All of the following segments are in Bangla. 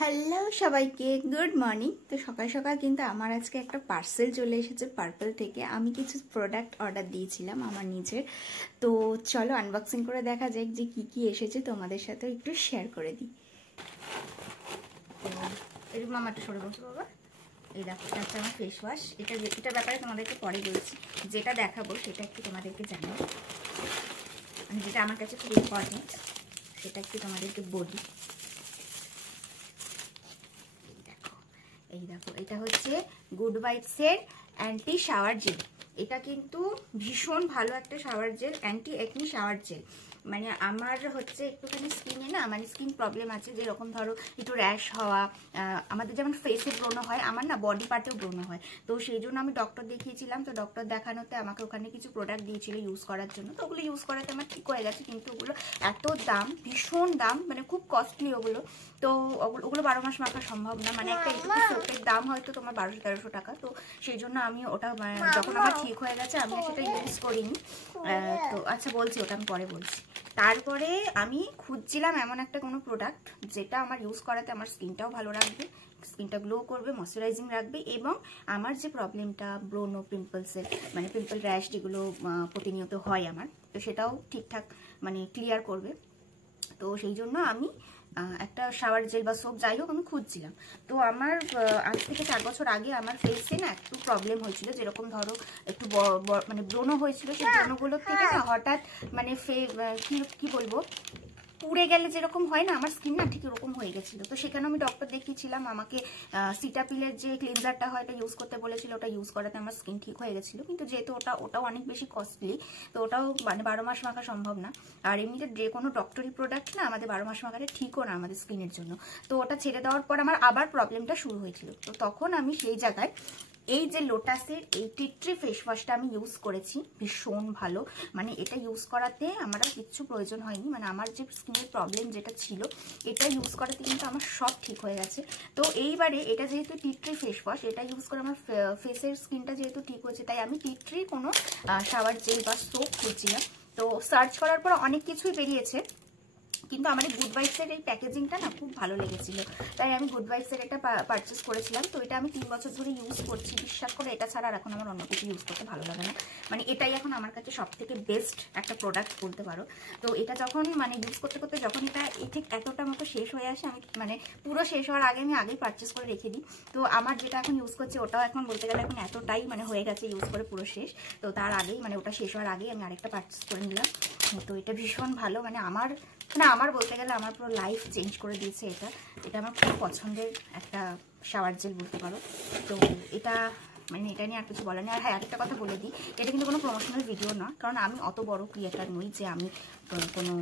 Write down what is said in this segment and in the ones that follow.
হ্যালো সবাইকে গুড মর্নিং। তো সকাল সকাল কিন্তু আমার আজকে একটা পার্সেল চলে এসেছে পার্পল থেকে। আমি কিছু প্রোডাক্ট অর্ডার দিয়েছিলাম আমার নিজের। তো চলো আনবক্সিং করে দেখা যাক যে কি কি এসেছে, তোমাদের সাথে একটু শেয়ার করে দিই। তো এরকম আমার একটু সরে বসো বাবা। এই দেখো, এটা হচ্ছে আমার ফেস ওয়াশ। এটার ব্যাপারে তোমাদেরকে পরে বলছি। যেটা দেখাবো সেটা একটু তোমাদেরকে জানাবো, মানে যেটা আমার কাছে খুব ইম্পর্টেন্ট সেটা একটু তোমাদেরকে বলি। এই দেখো, এটা হচ্ছে গুড ভাইবসের অ্যান্টি শাওয়ার জেল। এটা কিন্তু ভীষণ ভালো একটা shower gel, anti acne shower gel. মানে আমার হচ্ছে একটুখানি স্কিনে না, মানে স্কিন প্রবলেম আছে, যেরকম ধরো একটু র্যাশ হওয়া, আমাদের যেমন ফেসে ব্রণ হয়, আমার না বডি পার্টেও ব্রণ হয়। তো সেই জন্য আমি ডক্টর দেখিয়েছিলাম। তো ডক্টর দেখানোতে আমাকে ওখানে কিছু প্রোডাক্ট দিয়েছিল ইউজ করার জন্য। তো ওগুলো ইউজ করাতে আমার ঠিক হয়ে গেছে, কিন্তু ওগুলো এত দাম, ভীষণ দাম, মানে খুব কস্টলি ওগুলো। তো ওগুলো 12 মাস মাখা সম্ভব না। মানে একটা একটু সোপের দাম হয়তো তোমার 1200-1300 টাকা। তো সেই জন্য আমি ওটা যখন আমার ঠিক হয়ে গেছে আমি সেটা ইউজ করিনি। তো আচ্ছা বলছি, ওটা আমি পরে বলছি। তারপরে আমি খুঁজছিলাম এমন একটা কোনো প্রোডাক্ট যেটা আমার ইউজ করাতে আমার স্কিনটাও ভালো রাখবে, স্কিনটা গ্লো করবে, ময়শ্চারাইজিং রাখবে, এবং আমার যে প্রবলেমটা ব্রণ ও পিম্পলসের, মানে পিম্পল র্যাশ যেগুলো প্রতিনিয়ত হয় আমার, তো সেটাও ঠিকঠাক মানে ক্লিয়ার করবে। তো সেই জন্য আমি একটা শাওয়ার জেল বা সোপ যাই হোক আমি খুঁজছিলাম। তো আমার আজ থেকে 4 বছর আগে আমার ফেসে না একটু প্রবলেম হয়েছিল, যেরকম ধরো একটু মানে ব্রণ হয়েছিল। সেই ব্রণগুলোর থেকে না হঠাৎ মানে কি বলবো, পুড়ে গেলে যেরকম হয় না, আমার স্কিন না ঠিক এরকম হয়ে গেছিলো। তো সেখানে আমি ডক্টর দেখিয়েছিলাম, আমাকে সিটাপিলের যে ক্লিনজারটা হয় এটা ইউজ করতে বলেছিল। ওটা ইউজ করাতে আমার স্কিন ঠিক হয়ে গেছিলো। কিন্তু যেহেতু ওটাও অনেক বেশি কস্টলি, তো ওটাও মানে 12 মাস মাখা সম্ভব না। আর এমনিতে যে কোনো ডক্টরি প্রোডাক্ট না আমাদের 12 মাস মাখাটা ঠিকও না আমাদের স্কিনের জন্য। তো ওটা ছেড়ে দেওয়ার পর আমার আবার প্রবলেমটা শুরু হয়েছিল। তো তখন আমি সেই জায়গায় এই যে লোটাসের এই টি ট্রি ফেস ওয়াশটা আমি ইউজ করেছি, ভীষণ ভালো। মানে এটা ইউজ করাতে আমার আর কিচ্ছু প্রয়োজন হয়নি। মানে আমার যে স্কিনের প্রবলেম যেটা ছিল, এটা ইউজ করাতে কিন্তু আমার সব ঠিক হয়ে গেছে। তো এইবারে এটা যেহেতু টি ট্রি ফেস ওয়াশ, এটা ইউজ করে আমার ফেসের স্কিনটা যেহেতু ঠিক হয়েছে, তাই আমি টি ট্রির কোনো শাওয়ার জেল বা সোপ খুঁজছিলাম। তো সার্চ করার পর অনেক কিছুই বেরিয়েছে, কিন্তু আমার এই গুড ভাইবসের এই প্যাকেজিংটা না খুব ভালো লেগেছিল, তাই আমি গুড ভাইবসের একটা পারচেস করেছিলাম। তো এটা আমি 3 বছর ধরে ইউজ করছি। বিশ্বাস করে, এটা ছাড়া আর এখন আমার অন্য কিছু ইউজ করতে ভালো লাগে না। মানে এটাই এখন আমার কাছে সব থেকে বেস্ট একটা প্রোডাক্ট বলতে পারো। তো এটা যখন মানে ইউজ করতে করতে যখন এটা ঠিক এতটা মতো শেষ হয়ে আসে, আমি মানে পুরো শেষ হওয়ার আগে আমি আগেই পারচেস করে রেখে দিই। তো আমার যেটা এখন ইউজ করছি ওটাও এখন বলতে গেলে এখন এতটাই মানে হয়ে গেছে ইউজ করে পুরো শেষ। তো তার আগেই মানে ওটা শেষ হওয়ার আগেই আমি আরেকটা পারচেস করে নিলাম। তো এটা ভীষণ ভালো, মানে আমার বলতে গেলে আমার পুরো লাইফ চেঞ্জ করে দিয়েছে। এটা আমার খুব পছন্দের একটা শাওয়ার জেল বলতে পারো। তো এটা মানে এটা নিয়ে আর কিছু বলার নেই। আর হ্যাঁ, আরেকটা কথা বলে দিই, এটা কিন্তু কোনো প্রমোশনাল ভিডিও না, কারণ আমি অত বড় ক্রিয়েটার নই যে আমি কোনো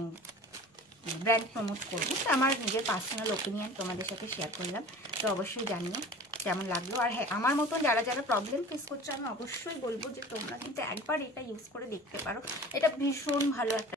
ব্র্যান্ড প্রমোট করবো। তো আমার নিজের পার্সোনাল ওপিনিয়ন তোমাদের সাথে শেয়ার করলাম। তো অবশ্যই জানিও কেমন লাগলো। আর হ্যাঁ, আমার মতন যারা যারা প্রবলেম ফেস করছে, আমি অবশ্যই বলবো যে তোমরা কিন্তু একবার এটা ইউজ করে দেখতে পারো। এটা ভীষণ ভালো একটা